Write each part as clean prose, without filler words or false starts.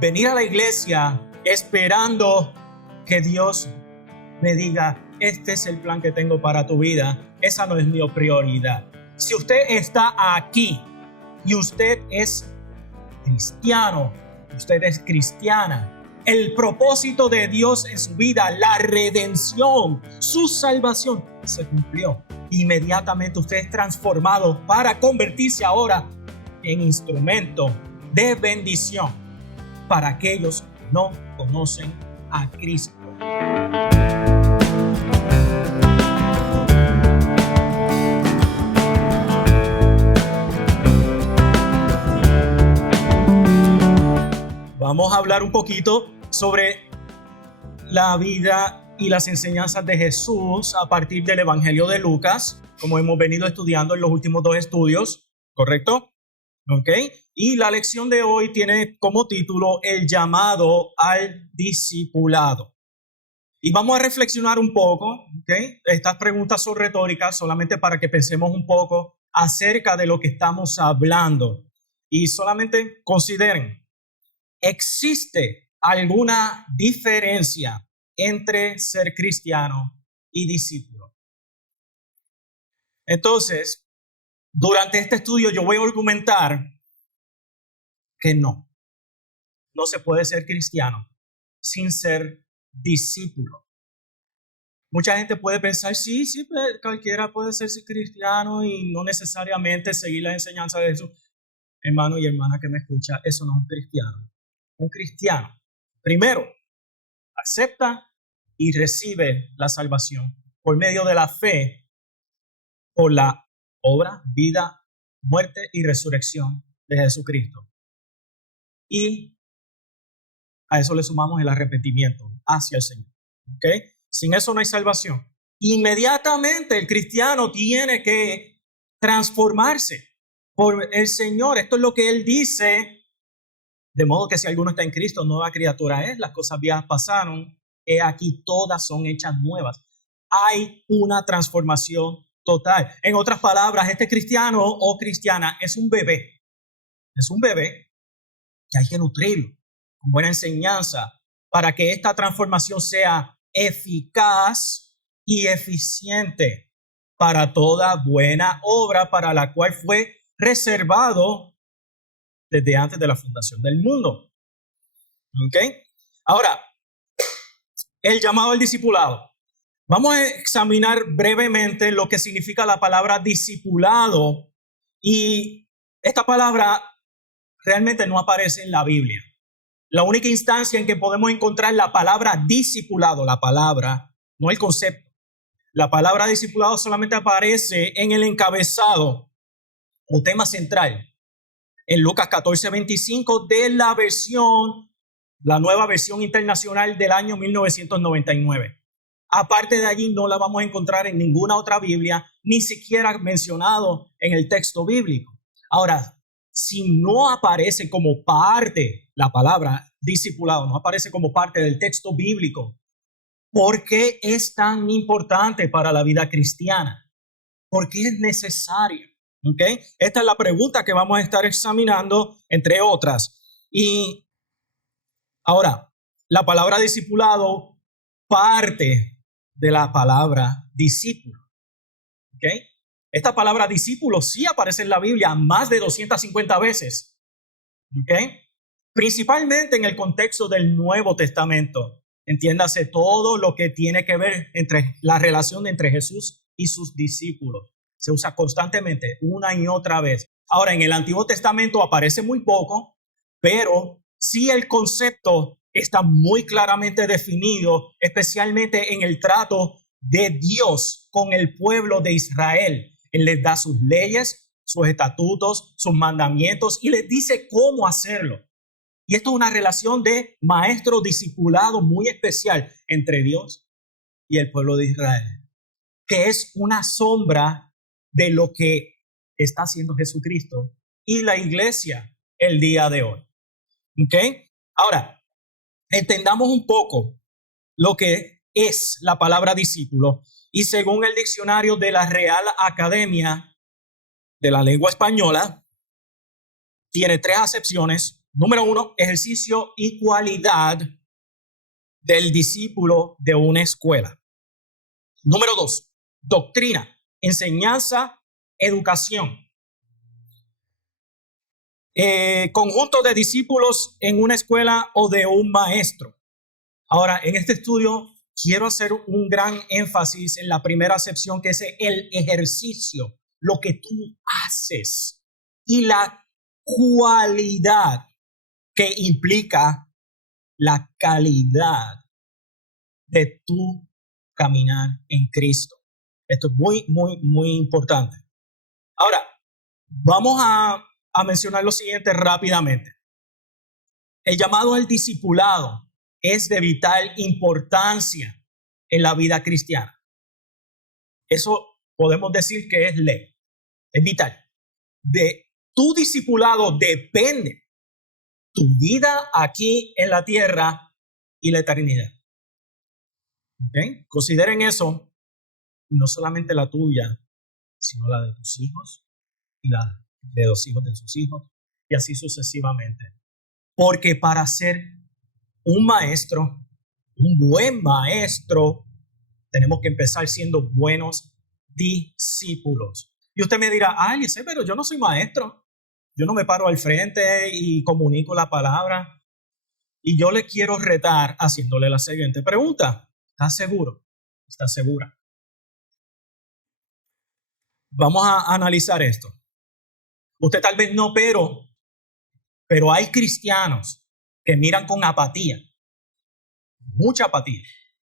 venir a la iglesia esperando que Dios me diga, este es el plan que tengo para tu vida, esa no es mi prioridad. Si usted está aquí y usted es cristiano, usted es cristiana, el propósito de Dios en su vida, la redención, su salvación, se cumplió. Inmediatamente usted es transformado para convertirse ahora en instrumento de bendición para aquellos que no conocen a Cristo. Vamos a hablar un poquito sobre la vida y las enseñanzas de Jesús a partir del Evangelio de Lucas, como hemos venido estudiando en los últimos 2 estudios, ¿correcto? ¿Ok? Y la lección de hoy tiene como título el llamado al discipulado. Y vamos a reflexionar un poco, ¿ok? Estas preguntas son retóricas solamente para que pensemos un poco acerca de lo que estamos hablando. Y solamente consideren, ¿existe alguna diferencia entre ser cristiano y discípulo? Entonces, durante este estudio yo voy a argumentar que no se puede ser cristiano sin ser discípulo. Mucha gente puede pensar, sí, cualquiera puede ser cristiano y no necesariamente seguir la enseñanza de Jesús. Hermano y hermana que me escucha, eso no es un cristiano. Un cristiano, primero, acepta y recibe la salvación por medio de la fe, por la obra, vida, muerte y resurrección de Jesucristo. Y a eso le sumamos el arrepentimiento hacia el Señor. ¿Ok? Sin eso no hay salvación. Inmediatamente el cristiano tiene que transformarse por el Señor. Esto es lo que Él dice. De modo que si alguno está en Cristo, nueva criatura es. Las cosas viejas pasaron. He aquí todas son hechas nuevas. Hay una transformación total. En otras palabras, este cristiano o cristiana es un bebé. Es un bebé que hay que nutrirlo con buena enseñanza para que esta transformación sea eficaz y eficiente para toda buena obra para la cual fue reservado desde antes de la fundación del mundo. ¿Ok? Ahora, el llamado al discipulado. Vamos a examinar brevemente lo que significa la palabra discipulado. Y esta palabra realmente no aparece en la Biblia. La única instancia en que podemos encontrar la palabra discipulado, la palabra, no el concepto. La palabra discipulado solamente aparece en el encabezado o tema central en Lucas 14:25 de la nueva versión internacional del año 1999. Aparte de allí no la vamos a encontrar en ninguna otra Biblia, ni siquiera mencionado en el texto bíblico. Ahora, si no aparece como parte, la palabra discipulado no aparece como parte del texto bíblico, ¿por qué es tan importante para la vida cristiana? ¿Por qué es necesario? ¿Okay? Esta es la pregunta que vamos a estar examinando, entre otras. Y ahora, la palabra discipulado parte de la palabra discípulo. ¿Okay? Esta palabra discípulo sí aparece en la Biblia más de 250 veces. ¿Okay? Principalmente en el contexto del Nuevo Testamento. Entiéndase todo lo que tiene que ver entre la relación entre Jesús y sus discípulos. Se usa constantemente, una y otra vez. Ahora, en el Antiguo Testamento aparece muy poco, pero sí el concepto está muy claramente definido, especialmente en el trato de Dios con el pueblo de Israel. Él les da sus leyes, sus estatutos, sus mandamientos y les dice cómo hacerlo. Y esto es una relación de maestro-discipulado muy especial entre Dios y el pueblo de Israel, que es una sombra de lo que está haciendo Jesucristo y la iglesia el día de hoy. ¿Ok? Ahora, entendamos un poco lo que es la palabra discípulo. Y según el diccionario de la Real Academia de la Lengua Española, tiene 3 acepciones Número 1, ejercicio y cualidad del discípulo de una escuela. Número 2, doctrina, enseñanza, educación. Conjunto de discípulos en una escuela o de un maestro. Ahora, en este estudio quiero hacer un gran énfasis en la primera acepción, que es el ejercicio, lo que tú haces, y la cualidad, que implica la calidad de tu caminar en Cristo. Esto es muy, muy, muy importante. Ahora, vamos a mencionar lo siguiente rápidamente. El llamado al discipulado es de vital importancia en la vida cristiana. Eso podemos decir que es ley, es vital. De tu discipulado depende tu vida aquí en la tierra y la eternidad. ¿Okay? Consideren eso, no solamente la tuya, sino la de tus hijos y la de los hijos de sus hijos, y así sucesivamente. Porque para ser un maestro, un buen maestro, tenemos que empezar siendo buenos discípulos. Y usted me dirá, ay, pero yo no soy maestro. Yo no me paro al frente y comunico la palabra. Y yo le quiero retar haciéndole la siguiente pregunta. ¿Estás seguro? ¿Estás segura? Vamos a analizar esto. Usted tal vez no, pero hay cristianos que miran con apatía, mucha apatía,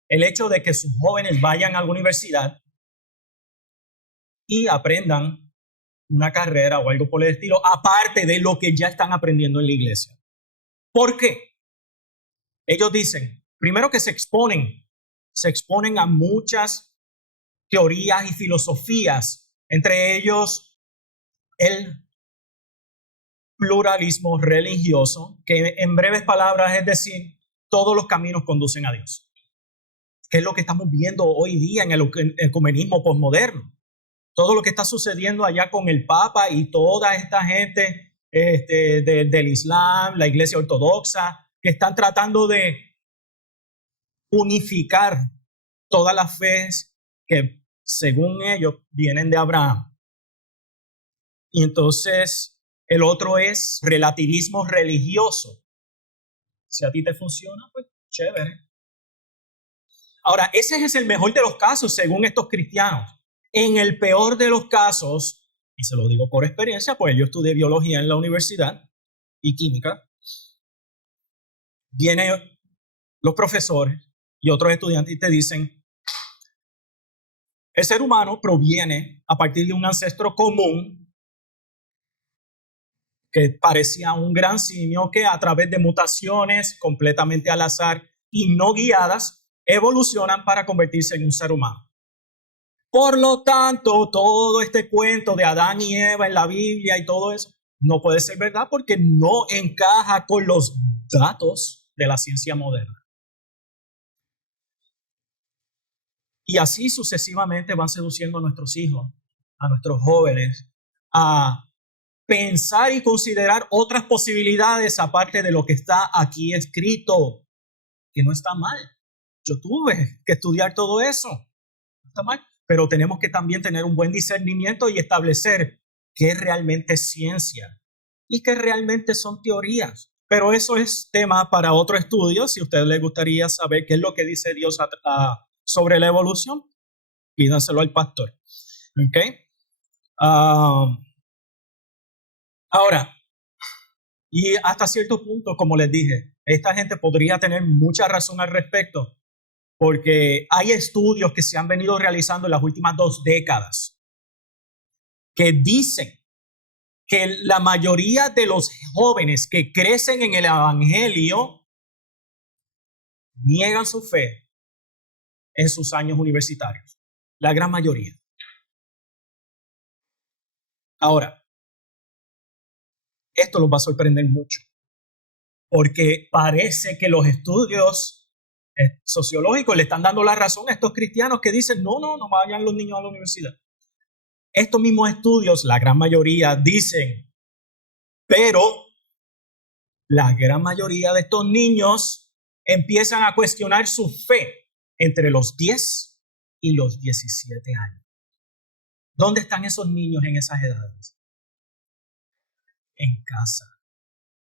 el hecho de que sus jóvenes vayan a la universidad y aprendan una carrera o algo por el estilo, aparte de lo que ya están aprendiendo en la iglesia. ¿Por qué? Ellos dicen, primero, que se exponen a muchas teorías y filosofías, entre ellos el pluralismo religioso, que en breves palabras es decir, todos los caminos conducen a Dios, que es lo que estamos viendo hoy día en el ecumenismo posmoderno. Todo lo que está sucediendo allá con el Papa y toda esta gente del Islam, la Iglesia Ortodoxa, que están tratando de unificar todas las fe que, según ellos, vienen de Abraham. Y entonces, el otro es relativismo religioso. Si a ti te funciona, pues chévere. Ahora, ese es el mejor de los casos, según estos cristianos. En el peor de los casos, y se lo digo por experiencia, pues yo estudié biología en la universidad y química, vienen los profesores y otros estudiantes y te dicen, el ser humano proviene a partir de un ancestro común que parecía un gran simio que a través de mutaciones completamente al azar y no guiadas, evolucionan para convertirse en un ser humano. Por lo tanto, todo este cuento de Adán y Eva en la Biblia y todo eso no puede ser verdad porque no encaja con los datos de la ciencia moderna. Y así sucesivamente van seduciendo a nuestros hijos, a nuestros jóvenes, a pensar y considerar otras posibilidades aparte de lo que está aquí escrito, que no está mal. Yo tuve que estudiar todo eso, no está mal. Pero tenemos que también tener un buen discernimiento y establecer qué realmente es ciencia y qué realmente son teorías. Pero eso es tema para otro estudio. Si a usted le gustaría saber qué es lo que dice Dios sobre la evolución, pídanselo al pastor. ¿Okay? Ahora, y hasta cierto punto, como les dije, esta gente podría tener mucha razón al respecto, porque hay estudios que se han venido realizando en las últimas 2 décadas que dicen que la mayoría de los jóvenes que crecen en el evangelio niegan su fe en sus años universitarios. La gran mayoría. Ahora, esto los va a sorprender mucho, porque parece que los estudios sociológicos le están dando la razón a estos cristianos que dicen, no vayan los niños a la universidad. Estos mismos estudios, la gran mayoría, dicen, pero la gran mayoría de estos niños empiezan a cuestionar su fe entre los 10 y los 17 años. ¿Dónde están esos niños en esas edades? En casa,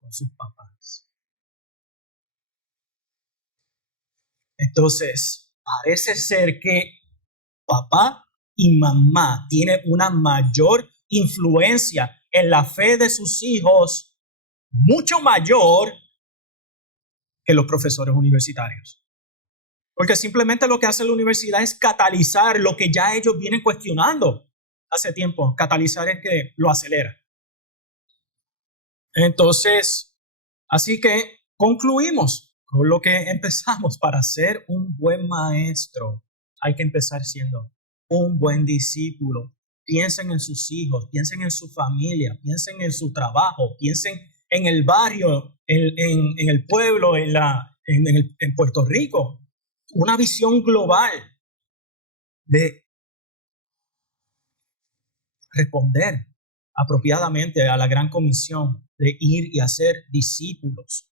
con sus papás. Entonces, parece ser que papá y mamá tienen una mayor influencia en la fe de sus hijos, mucho mayor que los profesores universitarios. Porque simplemente lo que hace la universidad es catalizar lo que ya ellos vienen cuestionando hace tiempo. Catalizar es que lo acelera. Entonces, así que concluimos con lo que empezamos. Para ser un buen maestro, hay que empezar siendo un buen discípulo. Piensen en sus hijos, piensen en su familia, piensen en su trabajo, piensen en el barrio, en el pueblo, en Puerto Rico. Una visión global de responder apropiadamente a la gran comisión de ir y hacer discípulos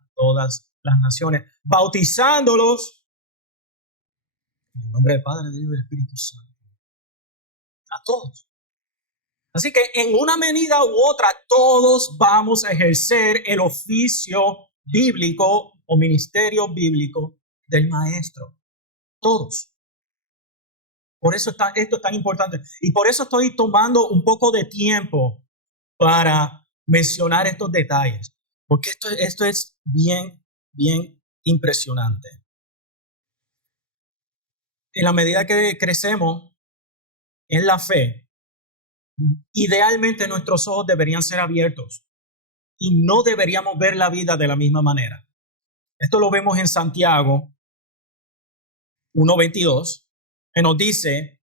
a todas las naciones, bautizándolos en el nombre del Padre, del Hijo y del Espíritu Santo. A todos. Así que en una medida u otra, todos vamos a ejercer el oficio bíblico o ministerio bíblico del maestro. Todos. Por eso esto es tan importante. Y por eso estoy tomando un poco de tiempo para mencionar estos detalles. Porque esto es bien, bien impresionante. En la medida que crecemos en la fe, idealmente nuestros ojos deberían ser abiertos y no deberíamos ver la vida de la misma manera. Esto lo vemos en Santiago 1:22, que nos dice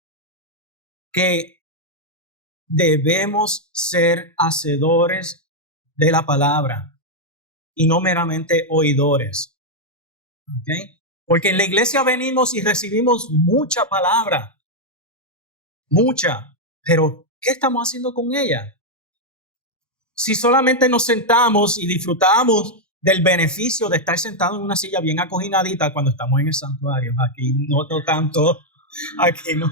que debemos ser hacedores de la palabra y no meramente oidores. ¿Okay? Porque en la iglesia venimos y recibimos mucha palabra, mucha, pero ¿qué estamos haciendo con ella? Si solamente nos sentamos y disfrutamos del beneficio de estar sentado en una silla bien acojinadita cuando estamos en el santuario, aquí no tanto, aquí no.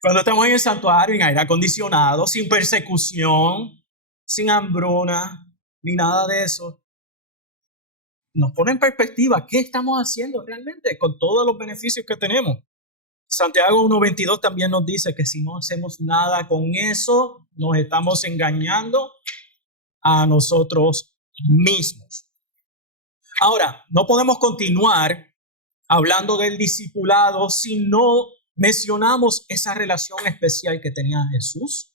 Cuando estamos en el santuario, en aire acondicionado, sin persecución, sin hambruna, ni nada de eso, nos pone en perspectiva qué estamos haciendo realmente con todos los beneficios que tenemos. Santiago 1:22 también nos dice que si no hacemos nada con eso, nos estamos engañando a nosotros mismos. Ahora, no podemos continuar hablando del discipulado si no mencionamos esa relación especial que tenía Jesús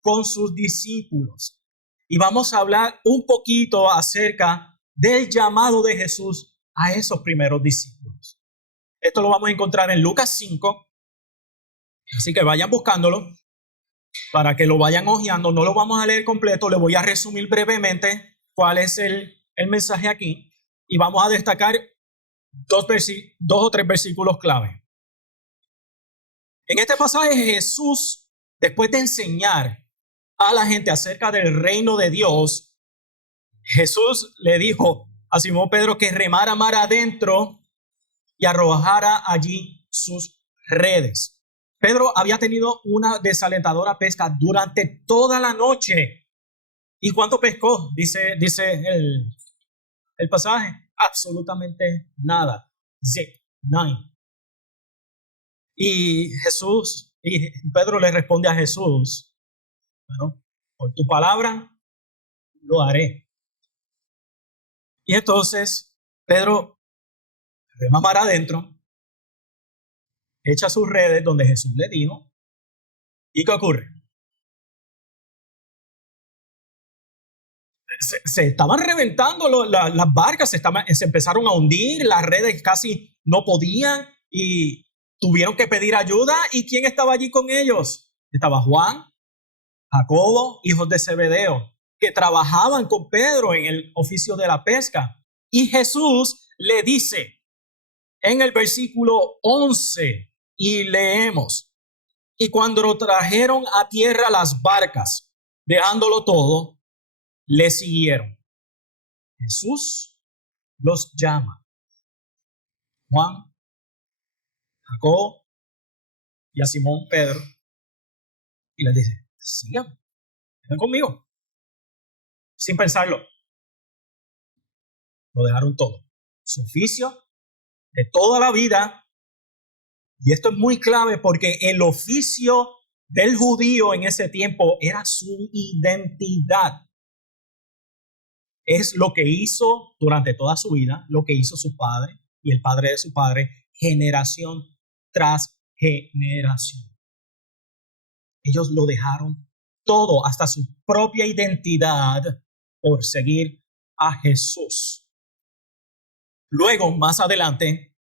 con sus discípulos. Y vamos a hablar un poquito acerca del llamado de Jesús a esos primeros discípulos. Esto lo vamos a encontrar en Lucas 5, así que vayan buscándolo para que lo vayan hojeando. No lo vamos a leer completo, le voy a resumir brevemente cuál es el mensaje aquí y vamos a destacar dos o tres versículos clave. En este pasaje Jesús, después de enseñar a la gente acerca del reino de Dios, Jesús le dijo a Simón Pedro que remara mar adentro y arrojara allí sus redes. Pedro había tenido una desalentadora pesca durante toda la noche. ¿Y cuánto pescó? Dice el pasaje. Absolutamente nada. Nine. Y Pedro le responde a Jesús, bueno, por tu palabra lo haré. Y entonces Pedro rema mar adentro, echa sus redes donde Jesús le dijo. ¿Y qué ocurre? Se estaban reventando las barcas, se empezaron a hundir, las redes casi no podían y tuvieron que pedir ayuda. ¿Y quién estaba allí con ellos? Estaba Juan, Jacobo, hijos de Zebedeo, que trabajaban con Pedro en el oficio de la pesca. Y Jesús le dice en el versículo 11, y leemos, y cuando lo trajeron a tierra las barcas, dejándolo todo, le siguieron. Jesús los llama. Juan, Jacob y a Simón Pedro. Y les dice, sigan, vengan conmigo. Sin pensarlo. Lo dejaron todo. Su oficio de toda la vida. Y esto es muy clave porque el oficio del judío en ese tiempo era su identidad. Es lo que hizo durante toda su vida, lo que hizo su padre y el padre de su padre, generación tras generación. Ellos lo dejaron todo, hasta su propia identidad, por seguir a Jesús. Luego, más adelante,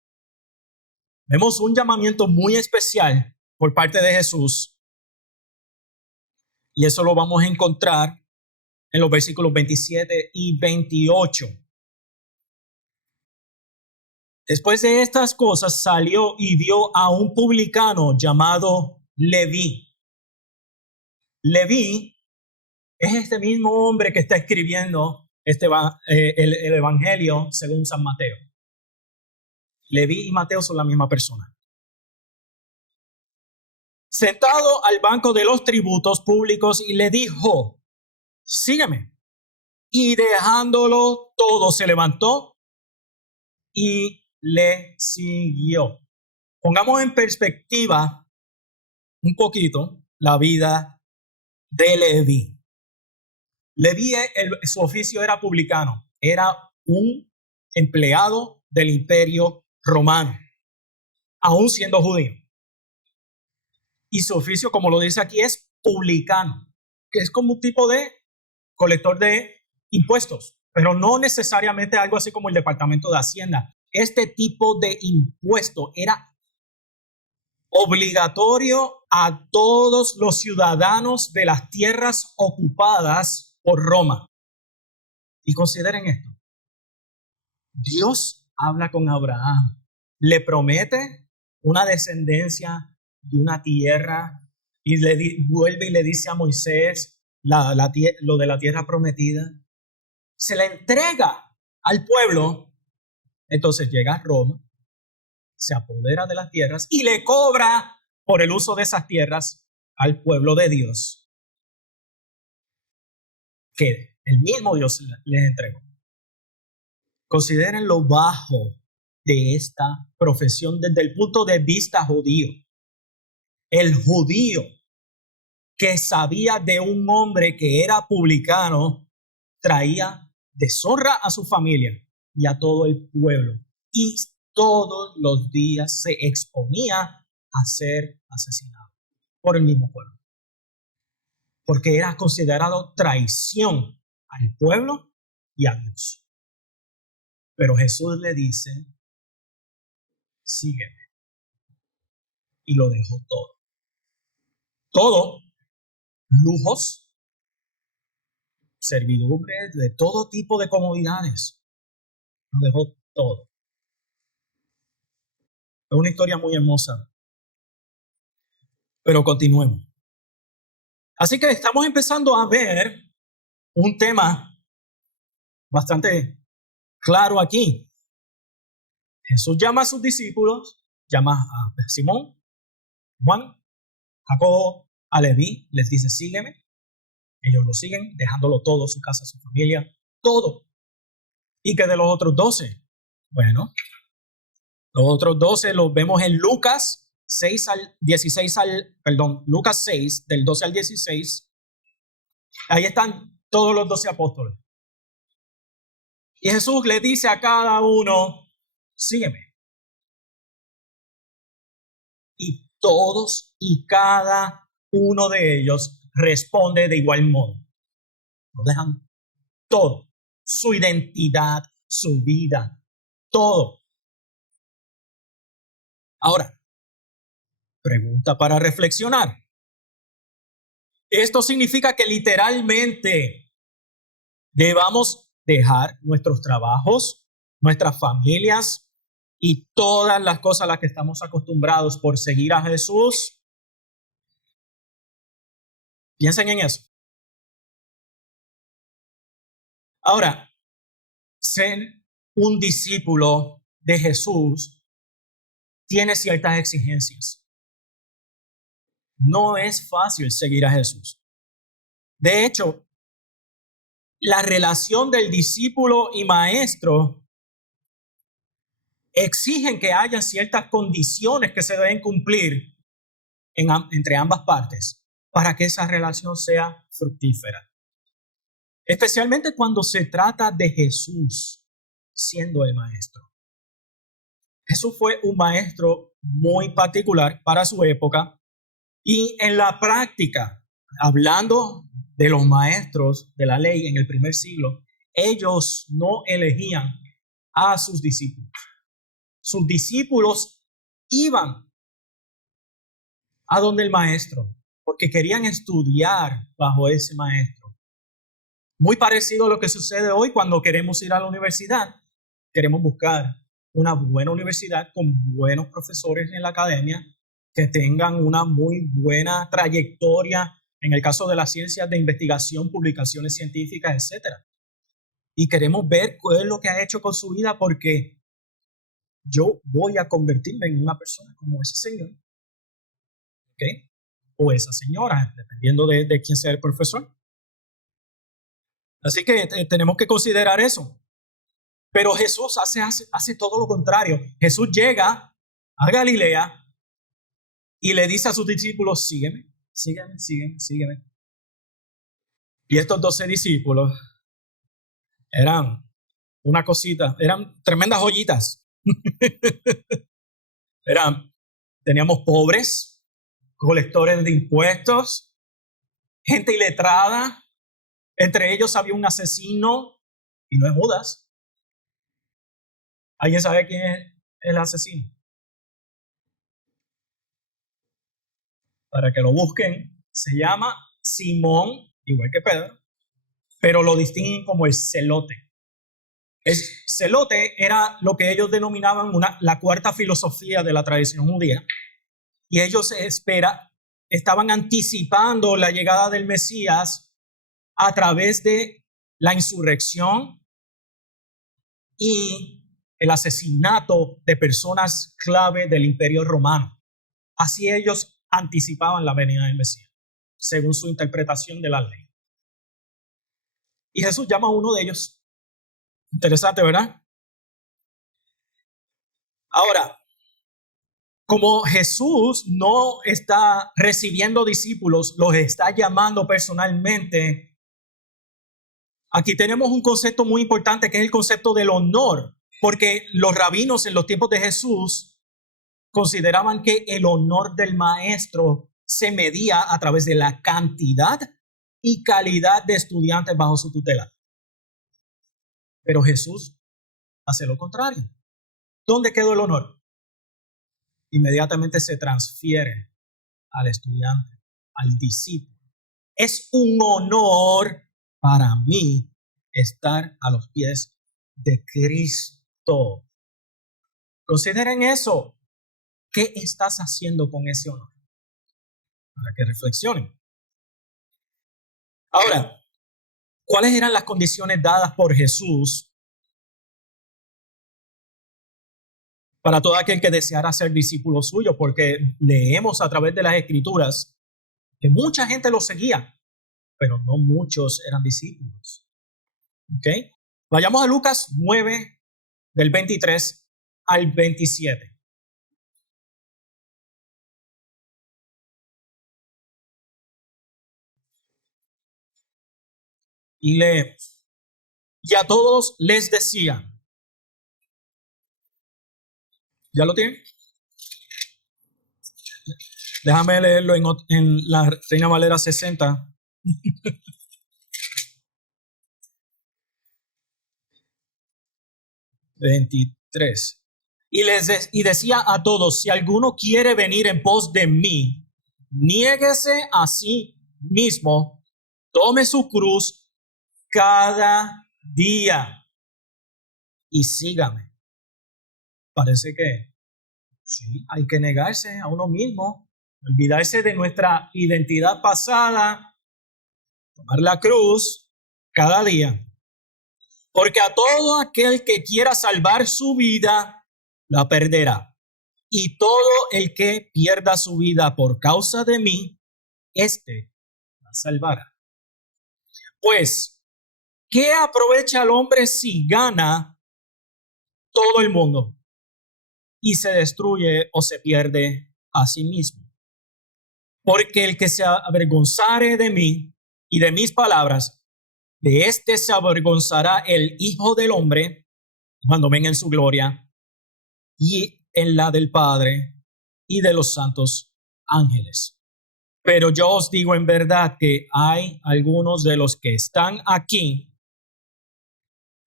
vemos un llamamiento muy especial por parte de Jesús. Y eso lo vamos a encontrar en los versículos 27 y 28. Después de estas cosas salió y vio a un publicano llamado Leví. Leví es este mismo hombre que está escribiendo el Evangelio según San Mateo. Leví y Mateo son la misma persona. Sentado al banco de los tributos públicos y le dijo, sígueme. Y dejándolo todo se levantó y le siguió. Pongamos en perspectiva un poquito la vida de Leví. Leví, su oficio era publicano, era un empleado del Imperio Romano, aún siendo judío. Y su oficio, como lo dice aquí, es publicano, que es como un tipo de colector de impuestos, pero no necesariamente algo así como el Departamento de Hacienda. Este tipo de impuesto era obligatorio a todos los ciudadanos de las tierras ocupadas por Roma. Y consideren esto. Dios habla con Abraham, le promete una descendencia de una tierra y vuelve y le dice a Moisés lo de la tierra prometida. Se la entrega al pueblo. Entonces llega a Roma, se apodera de las tierras y le cobra por el uso de esas tierras al pueblo de Dios, que el mismo Dios les entregó. Consideren lo bajo de esta profesión desde el punto de vista judío. El judío que sabía de un hombre que era publicano traía deshonra a su familia y a todo el pueblo. Y todos los días se exponía a ser asesinado por el mismo pueblo. Porque era considerado traición al pueblo y a Dios. Pero Jesús le dice, sígueme. Y lo dejó todo. Todo, lujos, servidumbres, de todo tipo de comodidades. Lo dejó todo. Es una historia muy hermosa. Pero continuemos. Así que estamos empezando a ver un tema bastante claro aquí. Jesús llama a sus discípulos, llama a Simón, Juan, Jacobo, a Leví, les dice, sígueme. Ellos lo siguen, dejándolo todo, su casa, su familia, todo. ¿Y que de los otros 12? Bueno, los otros 12 los vemos en Lucas 6 al 16 Lucas 6, del 12 al 16. Ahí están todos los 12 apóstoles. Y Jesús le dice a cada uno, sígueme. Y todos y cada uno de ellos responde de igual modo. Lo dejan todo, su identidad, su vida, todo. Ahora, pregunta para reflexionar. Esto significa que literalmente debamos dejar nuestros trabajos, nuestras familias y todas las cosas a las que estamos acostumbrados por seguir a Jesús. Piensen en eso. Ahora, ser un discípulo de Jesús tiene ciertas exigencias. No es fácil seguir a Jesús. De hecho, la relación del discípulo y maestro exigen que haya ciertas condiciones que se deben cumplir entre ambas partes para que esa relación sea fructífera. Especialmente cuando se trata de Jesús siendo el maestro. Jesús fue un maestro muy particular para su época y en la práctica, hablando de los maestros de la ley en el primer siglo, ellos no elegían a sus discípulos. Sus discípulos iban a donde el maestro porque querían estudiar bajo ese maestro. Muy parecido a lo que sucede hoy cuando queremos ir a la universidad. Queremos buscar una buena universidad con buenos profesores en la academia que tengan una muy buena trayectoria en el caso de las ciencias de investigación, publicaciones científicas, etc. Y queremos ver qué es lo que ha hecho con su vida porque yo voy a convertirme en una persona como ese señor, ¿ok? O esa señora, dependiendo de quién sea el profesor. Así que tenemos que considerar eso. Pero Jesús hace todo lo contrario. Jesús llega a Galilea y le dice a sus discípulos, sígueme, sígueme, sígueme, sígueme. Y estos 12 discípulos eran una cosita, eran tremendas joyitas. Teníamos pobres, colectores de impuestos, gente iletrada. Entre ellos había un asesino y no es Judas. ¿Alguien sabe quién es el asesino? Para que lo busquen, se llama Simón, igual que Pedro, pero lo distinguen como el celote. El celote era lo que ellos denominaban la cuarta filosofía de la tradición judía. Y ellos estaban anticipando la llegada del Mesías a través de la insurrección y el asesinato de personas clave del Imperio Romano. Así ellos anticipaban la venida del Mesías, según su interpretación de la ley. Y Jesús llama a uno de ellos. Interesante, ¿verdad? Ahora, como Jesús no está recibiendo discípulos, los está llamando personalmente, aquí tenemos un concepto muy importante que es el concepto del honor, porque los rabinos en los tiempos de Jesús consideraban que el honor del maestro se medía a través de la cantidad y calidad de estudiantes bajo su tutela. Pero Jesús hace lo contrario. ¿Dónde quedó el honor? Inmediatamente se transfiere al estudiante, al discípulo. Es un honor para mí estar a los pies de Cristo. Consideren eso. ¿Qué estás haciendo con ese honor? Para que reflexionen. Ahora, ¿cuáles eran las condiciones dadas por Jesús para todo aquel que deseara ser discípulo suyo? Porque leemos a través de las Escrituras que mucha gente lo seguía, pero no muchos eran discípulos. ¿Ok? Vayamos a Lucas 9, del 23 al 27. Y leemos. Y a todos les decía. ¿Ya lo tienen? Déjame leerlo en la Reina Valera 60. (23) Y decía a todos, si alguno quiere venir en pos de mí, niéguese a sí mismo, tome su cruz cada día y sígame. Parece que sí, hay que negarse a uno mismo, olvidarse de nuestra identidad pasada, tomar la cruz cada día. Porque a todo aquel que quiera salvar su vida, la perderá. Y todo el que pierda su vida por causa de mí, éste la salvará. Pues, ¿qué aprovecha el hombre si gana todo el mundo y se destruye o se pierde a sí mismo? Porque el que se avergonzare de mí y de mis palabras, de éste se avergonzará el Hijo del Hombre cuando venga en su gloria y en la del Padre y de los santos ángeles. Pero yo os digo en verdad que hay algunos de los que están aquí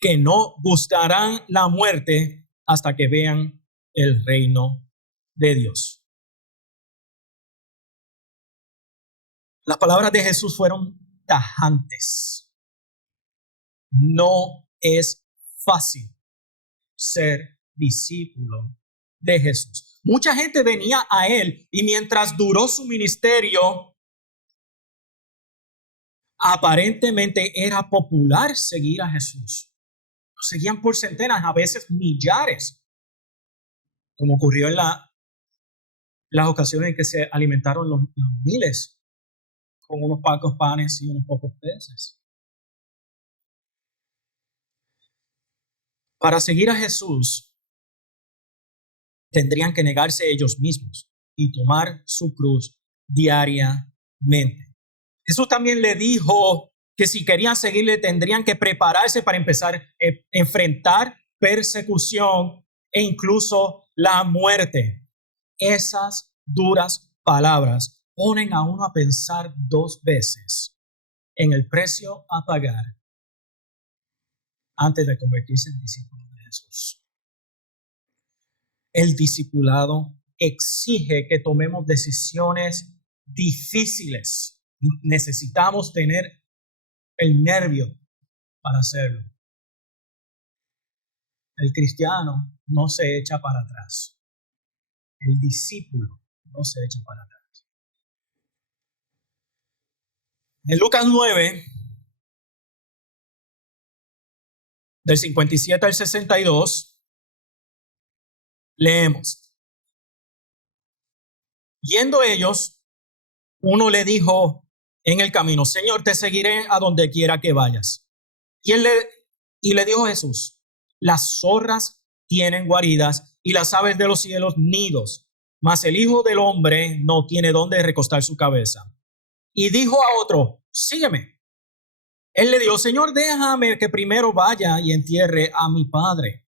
que no gustarán la muerte hasta que vean el reino de Dios. Las palabras de Jesús fueron tajantes. No es fácil ser discípulo de Jesús. Mucha gente venía a él y mientras duró su ministerio, aparentemente era popular seguir a Jesús. Lo seguían por centenas, a veces millares, como ocurrió en las ocasiones en que se alimentaron los miles con unos pocos panes y unos pocos peces. Para seguir a Jesús, tendrían que negarse ellos mismos y tomar su cruz diariamente. Jesús también le dijo que si querían seguirle tendrían que prepararse para empezar a enfrentar persecución e incluso la muerte. Esas duras palabras ponen a uno a pensar dos veces en el precio a pagar antes de convertirse en discípulo de Jesús. El discipulado exige que tomemos decisiones difíciles. Necesitamos tener el nervio para hacerlo. El cristiano no se echa para atrás. El discípulo no se echa para atrás. En Lucas 9, del 57 al 62, leemos. Yendo ellos, uno le dijo en el camino, Señor, te seguiré a donde quiera que vayas. Y le dijo Jesús, las zorras tienen guaridas y las aves de los cielos nidos, mas el Hijo del Hombre no tiene dónde recostar su cabeza. Y dijo a otro, sígueme. Él le dijo, Señor, déjame que primero vaya y entierre a mi padre.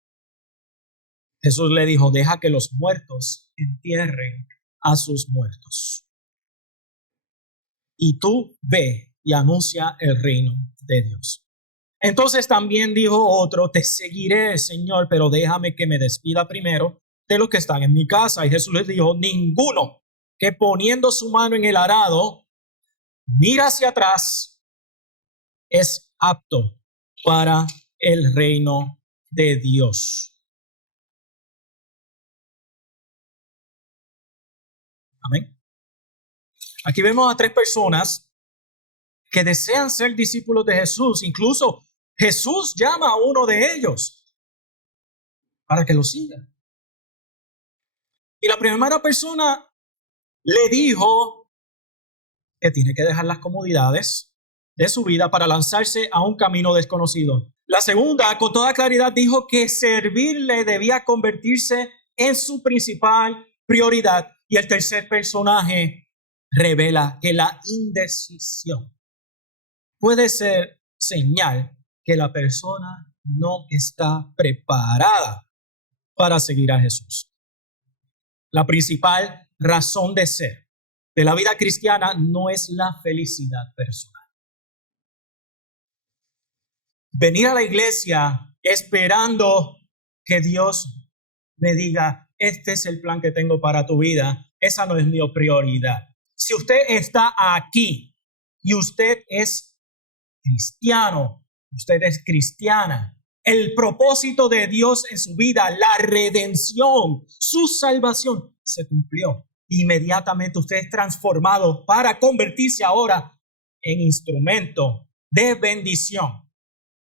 Jesús le dijo, deja que los muertos entierren a sus muertos. Y tú ve y anuncia el reino de Dios. Entonces también dijo otro, te seguiré, Señor, pero déjame que me despida primero de los que están en mi casa. Y Jesús les dijo, ninguno que poniendo su mano en el arado mira hacia atrás es apto para el reino de Dios. Amén. Aquí vemos a tres personas que desean ser discípulos de Jesús. Incluso Jesús llama a uno de ellos para que lo siga. Y la primera persona le dijo que tiene que dejar las comodidades de su vida para lanzarse a un camino desconocido. La segunda, con toda claridad, dijo que servirle debía convertirse en su principal prioridad. Y el tercer personaje revela que la indecisión puede ser señal que la persona no está preparada para seguir a Jesús. La principal razón de ser de la vida cristiana no es la felicidad personal. Venir a la iglesia esperando que Dios me diga, este es el plan que tengo para tu vida, esa no es mi prioridad. Si usted está aquí y usted es cristiano, usted es cristiana, el propósito de Dios en su vida, la redención, su salvación, se cumplió. Inmediatamente usted es transformado para convertirse ahora en instrumento de bendición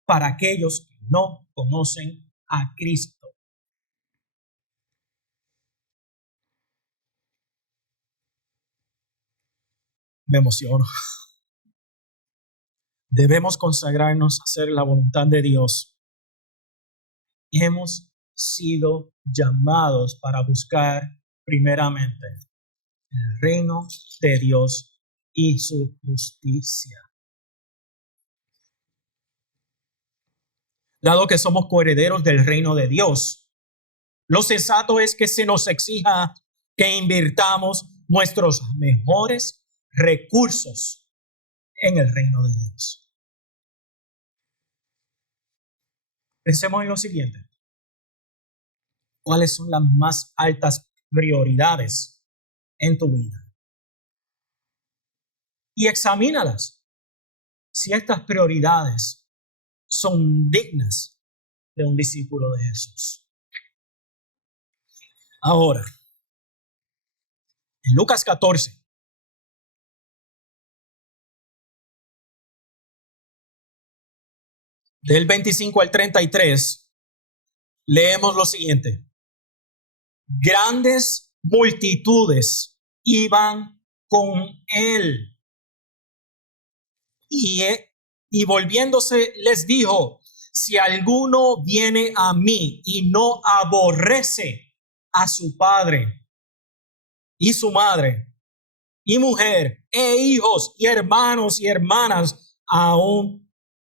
para aquellos que no conocen a Cristo. Me emociono. Debemos consagrarnos a hacer la voluntad de Dios. Hemos sido llamados para buscar primeramente el reino de Dios y su justicia. Dado que somos coherederos del reino de Dios, lo sensato es que se nos exija que invirtamos nuestros mejores recursos en el reino de Dios. Pensemos en lo siguiente. ¿Cuáles son las más altas prioridades en tu vida? Y examínalas. Si estas prioridades son dignas de un discípulo de Jesús. Ahora, en Lucas 14, del 25 al 33, leemos lo siguiente. Grandes multitudes iban con él. Y volviéndose les dijo, si alguno viene a mí y no aborrece a su padre y su madre y mujer e hijos y hermanos y hermanas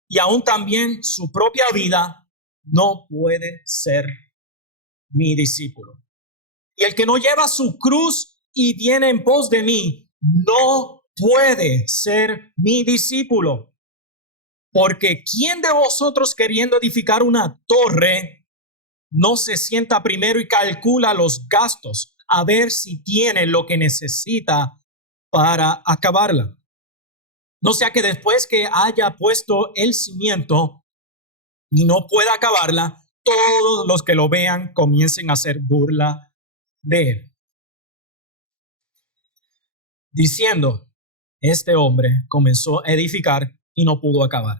y aún también su propia vida, no puede ser mi discípulo. Y el que no lleva su cruz y viene en pos de mí, no puede ser mi discípulo. Porque ¿quién de vosotros queriendo edificar una torre no se sienta primero y calcula los gastos a ver si tiene lo que necesita para acabarla? No sea que después que haya puesto el cimiento y no pueda acabarla, todos los que lo vean comiencen a hacer burla de él. Diciendo, este hombre comenzó a edificar y no pudo acabar.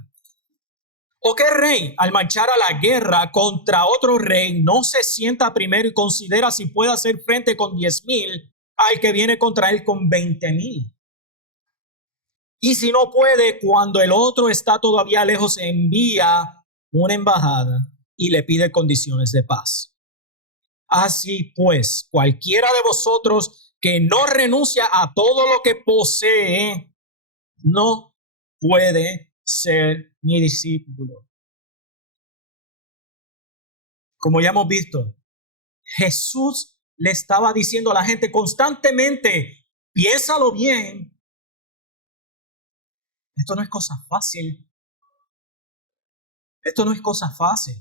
¿O qué rey, al marchar a la guerra contra otro rey, no se sienta primero y considera si puede hacer frente con 10,000 al que viene contra él con 20,000? Y si no puede, cuando el otro está todavía lejos, envía una embajada y le pide condiciones de paz. Así pues, cualquiera de vosotros que no renuncia a todo lo que posee, no puede ser mi discípulo. Como ya hemos visto, Jesús le estaba diciendo a la gente constantemente, piénsalo bien. Esto no es cosa fácil. Esto no es cosa fácil.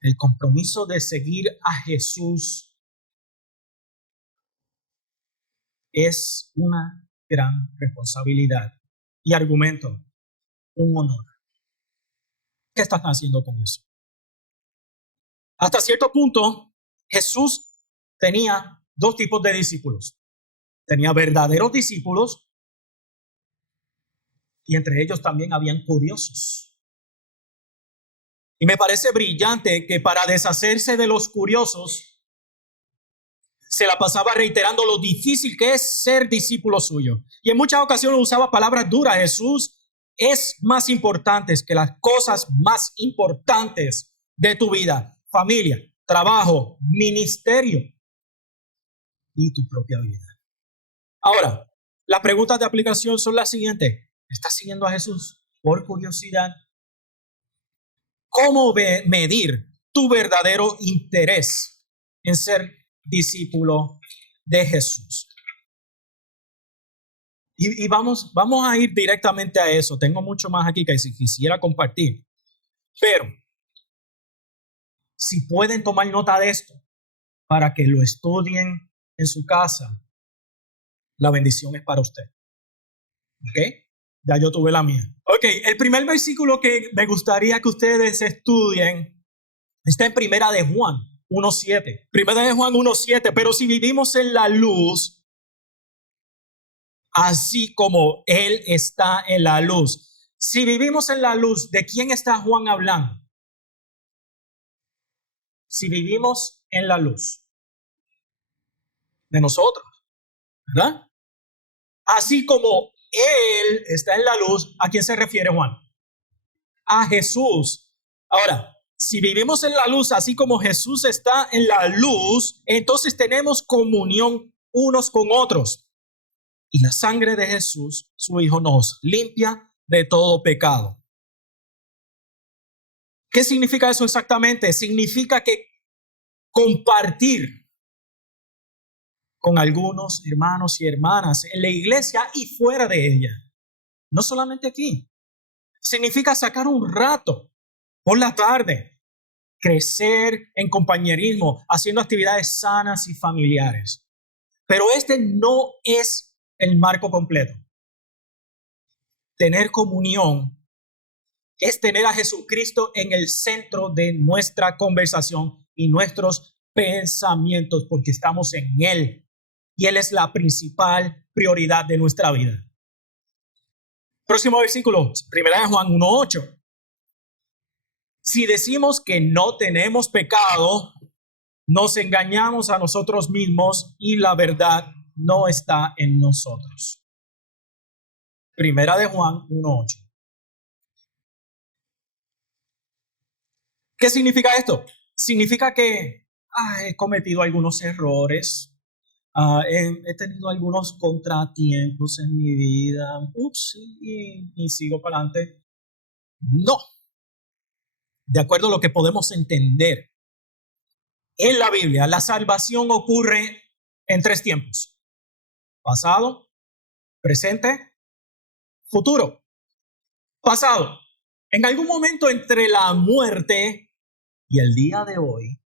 El compromiso de seguir a Jesús es una gran responsabilidad y argumento, un honor. ¿Qué estás haciendo con eso? Hasta cierto punto, Jesús tenía dos tipos de discípulos. Tenía verdaderos discípulos y entre ellos también habían curiosos. Y me parece brillante que para deshacerse de los curiosos, se la pasaba reiterando lo difícil que es ser discípulo suyo. Y en muchas ocasiones usaba palabras duras. Jesús es más importante que las cosas más importantes de tu vida. Familia, trabajo, ministerio y tu propia vida. Ahora, las preguntas de aplicación son las siguientes. ¿Estás siguiendo a Jesús por curiosidad? ¿Cómo medir tu verdadero interés en ser discípulo de Jesús? Y vamos a ir directamente a eso. Tengo mucho más aquí que si quisiera compartir. Pero, si pueden tomar nota de esto para que lo estudien en su casa, la bendición es para usted. ¿Ok? Ya yo tuve la mía. Ok, el primer versículo que me gustaría que ustedes estudien está en Primera de Juan 1:7. Primera de Juan 1:7. Pero si vivimos en la luz, así como Él está en la luz, Si vivimos en la luz, ¿de quién está Juan hablando? Si vivimos en la luz, de nosotros, ¿verdad? Así como Él está en la luz, ¿a quién se refiere Juan? A Jesús. Ahora, si vivimos en la luz, así como Jesús está en la luz, entonces tenemos comunión unos con otros. Y la sangre de Jesús, su Hijo, nos limpia de todo pecado. ¿Qué significa eso exactamente? Significa que compartir con algunos hermanos y hermanas en la iglesia y fuera de ella, no solamente aquí, significa sacar un rato por la tarde, crecer en compañerismo, haciendo actividades sanas y familiares. Pero este no es el marco completo. Tener comunión es tener a Jesucristo en el centro de nuestra conversación y nuestros pensamientos, porque estamos en Él y Él es la principal prioridad de nuestra vida. Próximo versículo, 1 Juan 1:8. Si decimos que no tenemos pecado, nos engañamos a nosotros mismos y la verdad no está en nosotros. 1 Juan 1:8. ¿Qué significa esto? Significa que he cometido algunos errores, he tenido algunos contratiempos en mi vida, y sigo para adelante. No. De acuerdo a lo que podemos entender en la Biblia, la salvación ocurre en 3 tiempos: pasado, presente, futuro. Pasado. En algún momento entre la muerte y el día de hoy,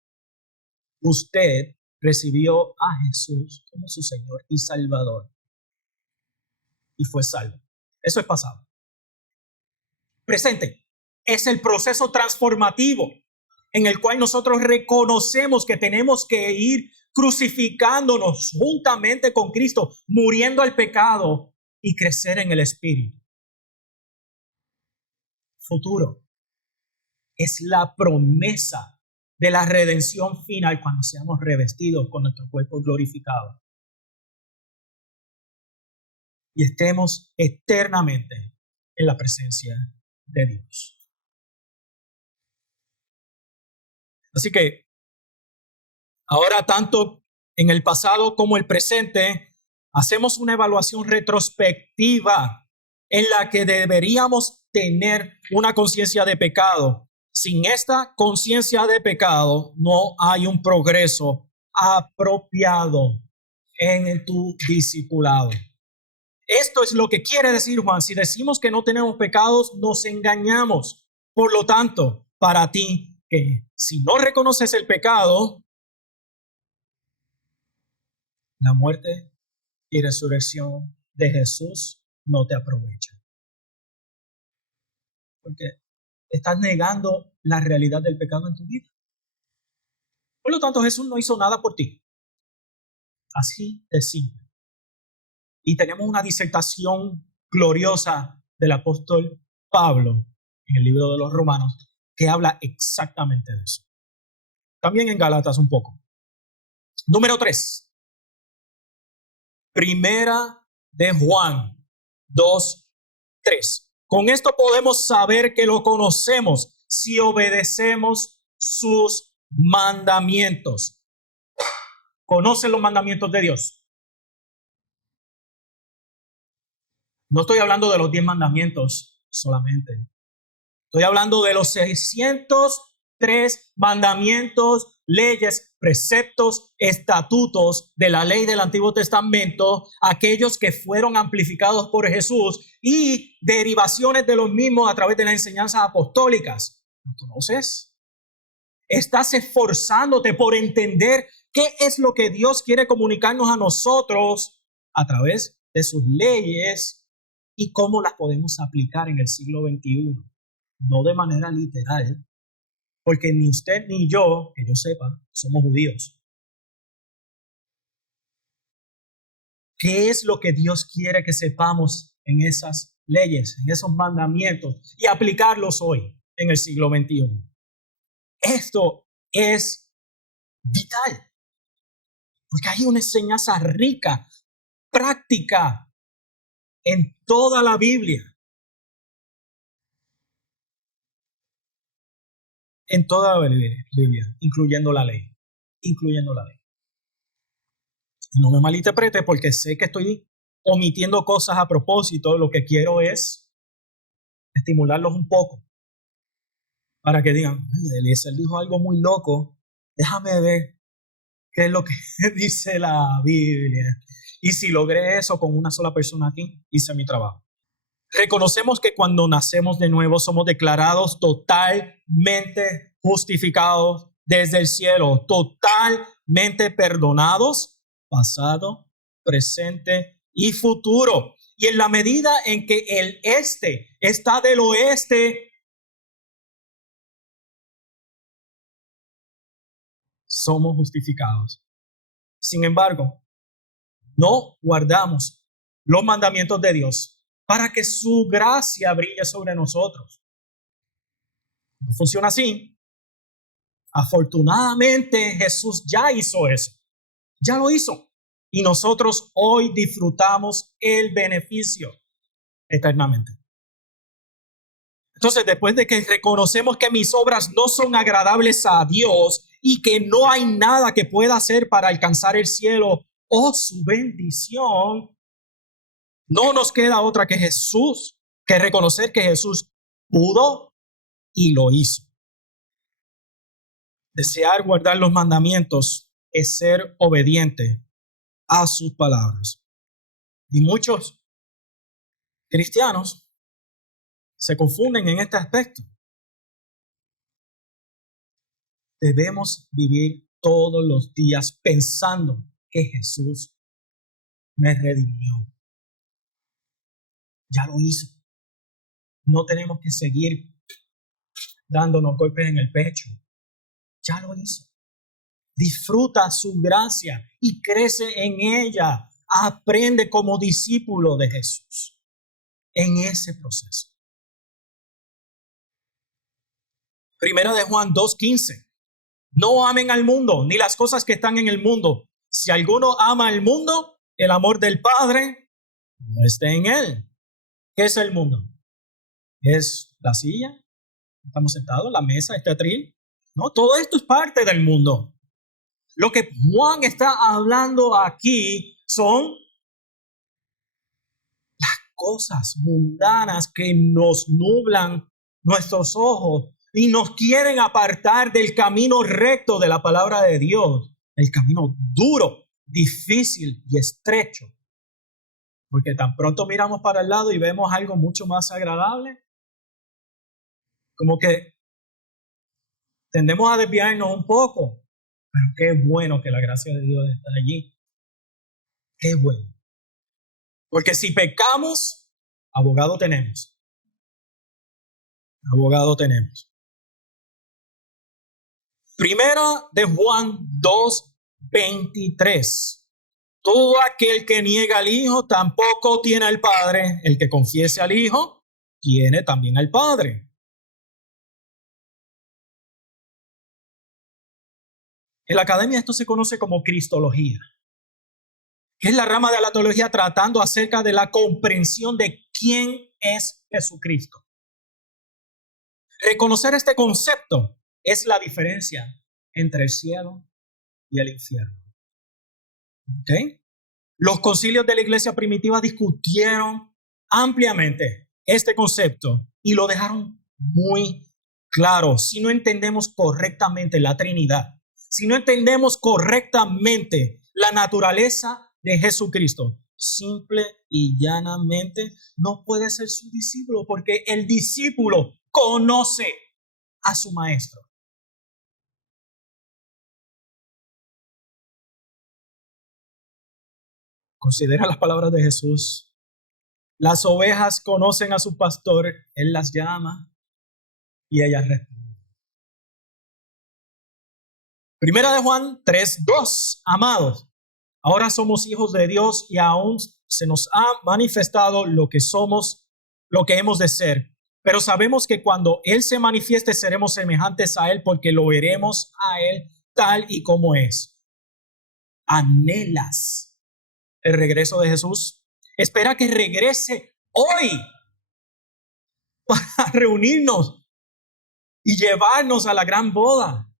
usted recibió a Jesús como su Señor y Salvador y fue salvo. Eso es pasado. Presente. Es el proceso transformativo en el cual nosotros reconocemos que tenemos que ir crucificándonos juntamente con Cristo, muriendo al pecado y crecer en el Espíritu. Futuro es la promesa de la redención final cuando seamos revestidos con nuestro cuerpo glorificado y estemos eternamente en la presencia de Dios. Así que ahora, tanto en el pasado como el presente, hacemos una evaluación retrospectiva en la que deberíamos tener una conciencia de pecado. Sin esta conciencia de pecado, no hay un progreso apropiado en tu discipulado. Esto es lo que quiere decir Juan. Si decimos que no tenemos pecados, nos engañamos. Por lo tanto, para ti, que si no reconoces el pecado, la muerte y resurrección de Jesús no te aprovecha. Porque estás negando la realidad del pecado en tu vida. Por lo tanto, Jesús no hizo nada por ti. Así de simple. Y tenemos una disertación gloriosa del apóstol Pablo en el libro de los Romanos que habla exactamente de eso. También en Gálatas un poco. Número 3. Primera de Juan 2:3. Con esto podemos saber que lo conocemos si obedecemos sus mandamientos. ¿Conocen los mandamientos de Dios? No estoy hablando de los 10 mandamientos solamente. Estoy hablando de los 603 mandamientos, leyes, preceptos, estatutos de la ley del Antiguo Testamento, aquellos que fueron amplificados por Jesús y derivaciones de los mismos a través de las enseñanzas apostólicas. ¿Lo conoces? Estás esforzándote por entender qué es lo que Dios quiere comunicarnos a nosotros a través de sus leyes y cómo las podemos aplicar en el siglo XXI. No de manera literal, porque ni usted ni yo, que yo sepa, somos judíos. ¿Qué es lo que Dios quiere que sepamos en esas leyes, en esos mandamientos y aplicarlos hoy en el siglo XXI. Esto es vital, porque hay una enseñanza rica, práctica en toda la Biblia. En toda la Biblia, incluyendo la ley. Incluyendo la ley. No me malinterprete porque sé que estoy omitiendo cosas a propósito. Lo que quiero es estimularlos un poco para que digan, Eliezer dijo algo muy loco, déjame ver qué es lo que dice la Biblia. Y si logré eso con una sola persona aquí, hice mi trabajo. Reconocemos que cuando nacemos de nuevo somos declarados totalmente justificados desde el cielo, totalmente perdonados, pasado, presente y futuro. Y en la medida en que el este está del oeste, somos justificados. Sin embargo, no guardamos los mandamientos de Dios para que su gracia brille sobre nosotros. No funciona así. Afortunadamente, Jesús ya hizo eso. Ya lo hizo. Y nosotros hoy disfrutamos el beneficio eternamente. Entonces, después de que reconocemos que mis obras no son agradables a Dios y que no hay nada que pueda hacer para alcanzar el cielo o su bendición, no nos queda otra que reconocer que Jesús pudo y lo hizo. Desear guardar los mandamientos es ser obediente a sus palabras. Y muchos cristianos se confunden en este aspecto. Debemos vivir todos los días pensando que Jesús me redimió. Ya lo hizo. No tenemos que seguir dándonos golpes en el pecho. Ya lo hizo. Disfruta su gracia y crece en ella. Aprende como discípulo de Jesús en ese proceso. Primera de Juan 2:15. No amen al mundo ni las cosas que están en el mundo. Si alguno ama al mundo, el amor del Padre no está en él. ¿Qué es el mundo? ¿Es la silla? ¿Estamos sentados? ¿La mesa? ¿Este atril? No, todo esto es parte del mundo. Lo que Juan está hablando aquí son las cosas mundanas que nos nublan nuestros ojos y nos quieren apartar del camino recto de la palabra de Dios, el camino duro, difícil y estrecho. Porque tan pronto miramos para el lado y vemos algo mucho más agradable, como que tendemos a desviarnos un poco. Pero qué bueno que la gracia de Dios está allí. Qué bueno. Porque si pecamos, abogado tenemos. Abogado tenemos. Primera de Juan 2:23. Todo aquel que niega al Hijo tampoco tiene al Padre. El que confiese al Hijo tiene también al Padre. En la academia esto se conoce como cristología, que es la rama de la teología tratando acerca de la comprensión de quién es Jesucristo. Reconocer este concepto es la diferencia entre el cielo y el infierno. ¿Okay? Los concilios de la iglesia primitiva discutieron ampliamente este concepto y lo dejaron muy claro. Si no entendemos correctamente la Trinidad, si no entendemos correctamente la naturaleza de Jesucristo, simple y llanamente no puede ser su discípulo, porque el discípulo conoce a su maestro. Considera las palabras de Jesús. Las ovejas conocen a su pastor, él las llama y ellas responden. Primera de Juan 3:2. Amados, ahora somos hijos de Dios y aún se nos ha manifestado lo que somos lo que hemos de ser. Pero sabemos que cuando Él se manifieste seremos semejantes a Él porque lo veremos a Él tal y como es. ¿Anhelas el regreso de Jesús? Espera que regrese hoy para reunirnos y llevarnos a la gran boda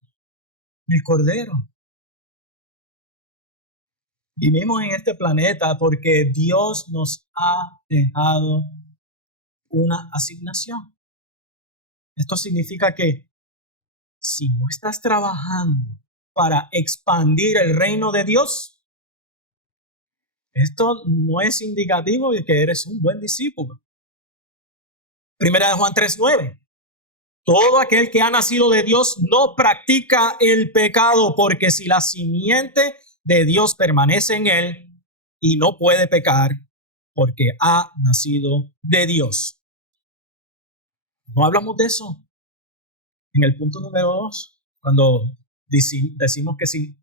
del Cordero. Vivimos en este planeta porque Dios nos ha dejado una asignación. Esto significa que si no estás trabajando para expandir el reino de Dios, esto no es indicativo de que eres un buen discípulo. Primera de Juan 3:9. Todo aquel que ha nacido de Dios no practica el pecado, porque si la simiente de Dios permanece en él y no puede pecar, porque ha nacido de Dios. No hablamos de eso en el punto número 2, cuando decimos que si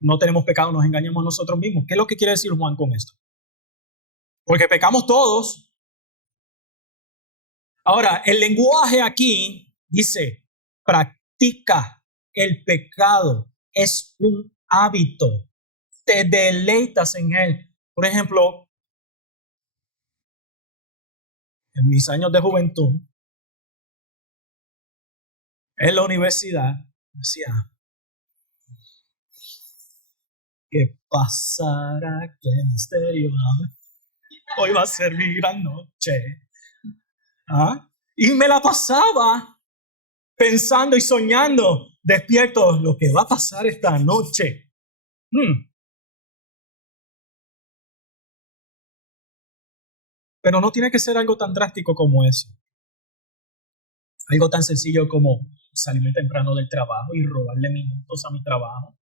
no tenemos pecado nos engañamos nosotros mismos. ¿Qué es lo que quiere decir Juan con esto? Porque pecamos todos. Ahora, el lenguaje aquí dice, practica el pecado, es un hábito, te deleitas en él. Por ejemplo, en mis años de juventud, en la universidad, decía, ¿qué pasará? ¿Qué misterio? Hoy va a ser mi gran noche. ¿Ah? Y me la pasaba pensando y soñando despierto lo que va a pasar esta noche. Pero no tiene que ser algo tan drástico como eso. Algo tan sencillo como salirme temprano del trabajo y robarle minutos a mi trabajo.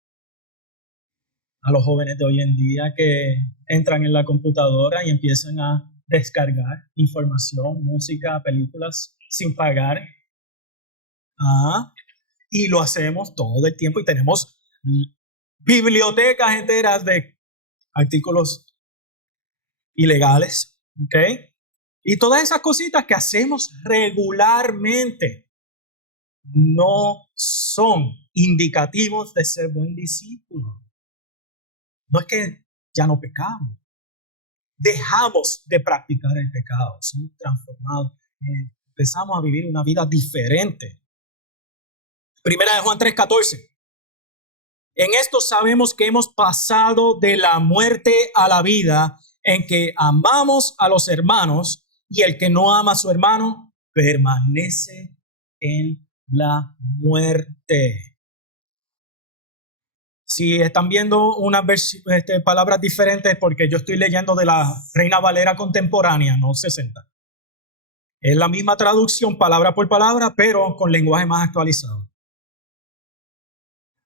A los jóvenes de hoy en día que entran en la computadora y empiezan a descargar información, música, películas sin pagar. Y lo hacemos todo el tiempo y tenemos bibliotecas enteras de artículos ilegales, ¿ok? Y todas esas cositas que hacemos regularmente no son indicativos de ser buen discípulo. No es que ya no pecamos. Dejamos de practicar el pecado. Somos transformados. Empezamos a vivir una vida diferente. Primera de Juan 3:14. En esto sabemos que hemos pasado de la muerte a la vida, en que amamos a los hermanos, y el que no ama a su hermano permanece en la muerte. Si están viendo unas palabras diferentes, porque yo estoy leyendo de la Reina Valera contemporánea, no 60. Es la misma traducción palabra por palabra, pero con lenguaje más actualizado.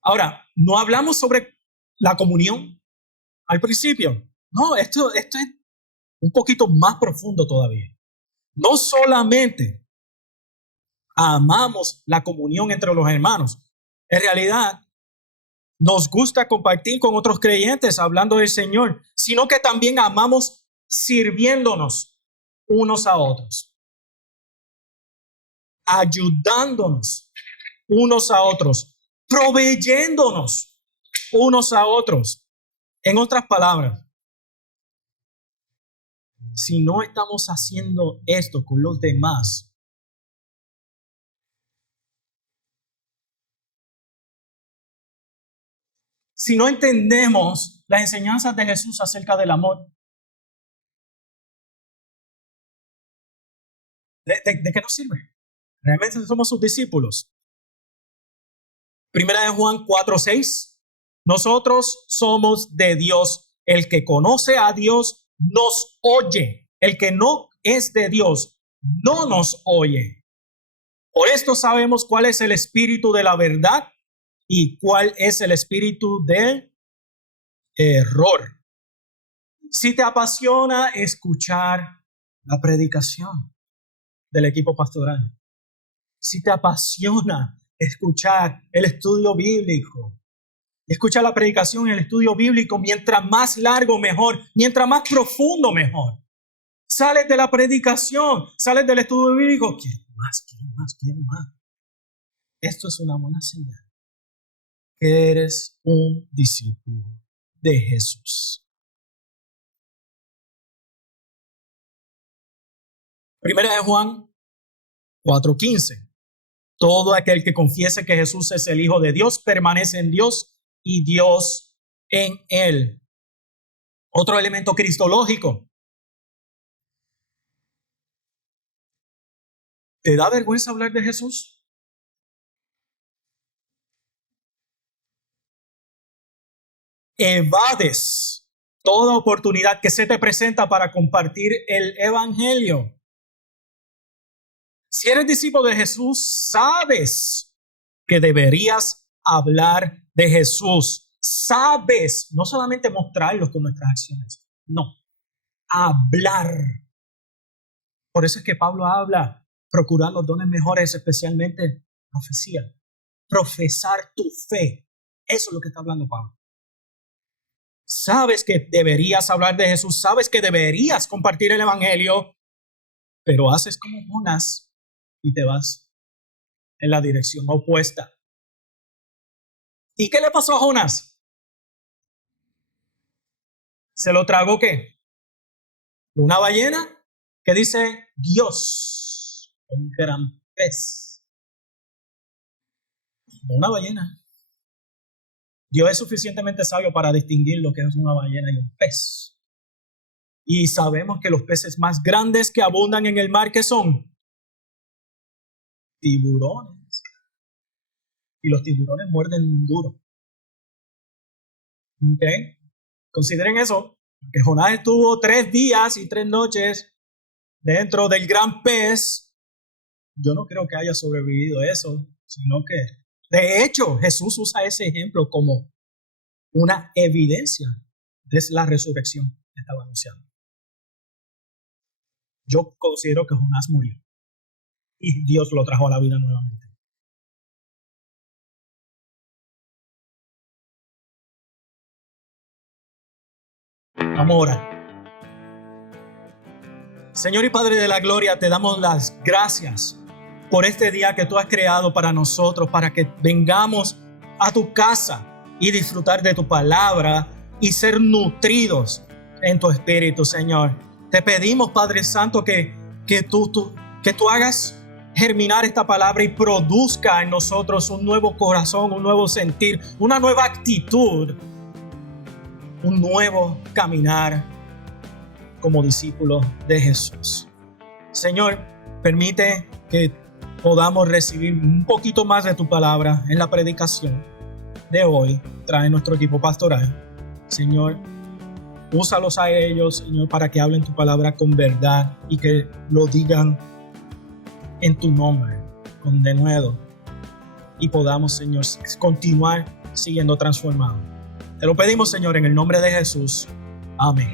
Ahora, no hablamos sobre la comunión al principio. No, esto es un poquito más profundo todavía. No solamente amamos la comunión entre los hermanos. En realidad, nos gusta compartir con otros creyentes hablando del Señor, sino que también amamos sirviéndonos unos a otros, ayudándonos unos a otros, proveyéndonos unos a otros. En otras palabras, si no estamos haciendo esto con los demás, si no entendemos las enseñanzas de Jesús acerca del amor, ¿de qué nos sirve? ¿Realmente somos sus discípulos? Primera de Juan 4:6. Nosotros somos de Dios. El que conoce a Dios nos oye. El que no es de Dios no nos oye. Por esto sabemos cuál es el espíritu de la verdad y cuál es el espíritu del error. Si te apasiona escuchar la predicación del equipo pastoral, si te apasiona escuchar el estudio bíblico, escucha la predicación y el estudio bíblico, mientras más largo mejor, mientras más profundo mejor. Sales de la predicación, sales del estudio bíblico. Quiero más, quiero más, quiero más. Esto es una buena señal. Que eres un discípulo de Jesús. Primera de Juan 4:15. Todo aquel que confiese que Jesús es el Hijo de Dios permanece en Dios y Dios en él. Otro elemento cristológico. ¿Te da vergüenza hablar de Jesús? Evades toda oportunidad que se te presenta para compartir el evangelio. Si eres discípulo de Jesús, sabes que deberías hablar de Jesús. Sabes, no solamente mostrarlo con nuestras acciones, no, hablar. Por eso es que Pablo habla, procurar los dones mejores, especialmente profecía. Profesar tu fe. Eso es lo que está hablando Pablo. Sabes que deberías hablar de Jesús, sabes que deberías compartir el evangelio, pero haces como Jonás y te vas en la dirección opuesta. ¿Y qué le pasó a Jonás? ¿Se lo tragó qué? Una ballena que dice Dios, un gran pez. Una ballena. Dios es suficientemente sabio para distinguir lo que es una ballena y un pez. Y sabemos que los peces más grandes que abundan en el mar, ¿qué son? Tiburones. Y los tiburones muerden duro. ¿Ok? Consideren eso, que Jonás estuvo 3 días y 3 noches dentro del gran pez. Yo no creo que haya sobrevivido eso, sino que, de hecho, Jesús usa ese ejemplo como una evidencia de la resurrección que estaba anunciando. Yo considero que Jonás murió y Dios lo trajo a la vida nuevamente. Vamos a orar. Señor y Padre de la Gloria, te damos las gracias por este día que tú has creado para nosotros, para que vengamos a tu casa y disfrutar de tu palabra y ser nutridos en tu espíritu, Señor. Te pedimos, Padre Santo, que tú hagas germinar esta palabra y produzca en nosotros un nuevo corazón, un nuevo sentir, una nueva actitud, un nuevo caminar como discípulos de Jesús. Señor, permite que podamos recibir un poquito más de tu palabra en la predicación de hoy. Trae nuestro equipo pastoral. Señor, úsalos a ellos, Señor, para que hablen tu palabra con verdad y que lo digan en tu nombre, con denuedo, y podamos, Señor, continuar siguiendo transformados. Te lo pedimos, Señor, en el nombre de Jesús. Amén.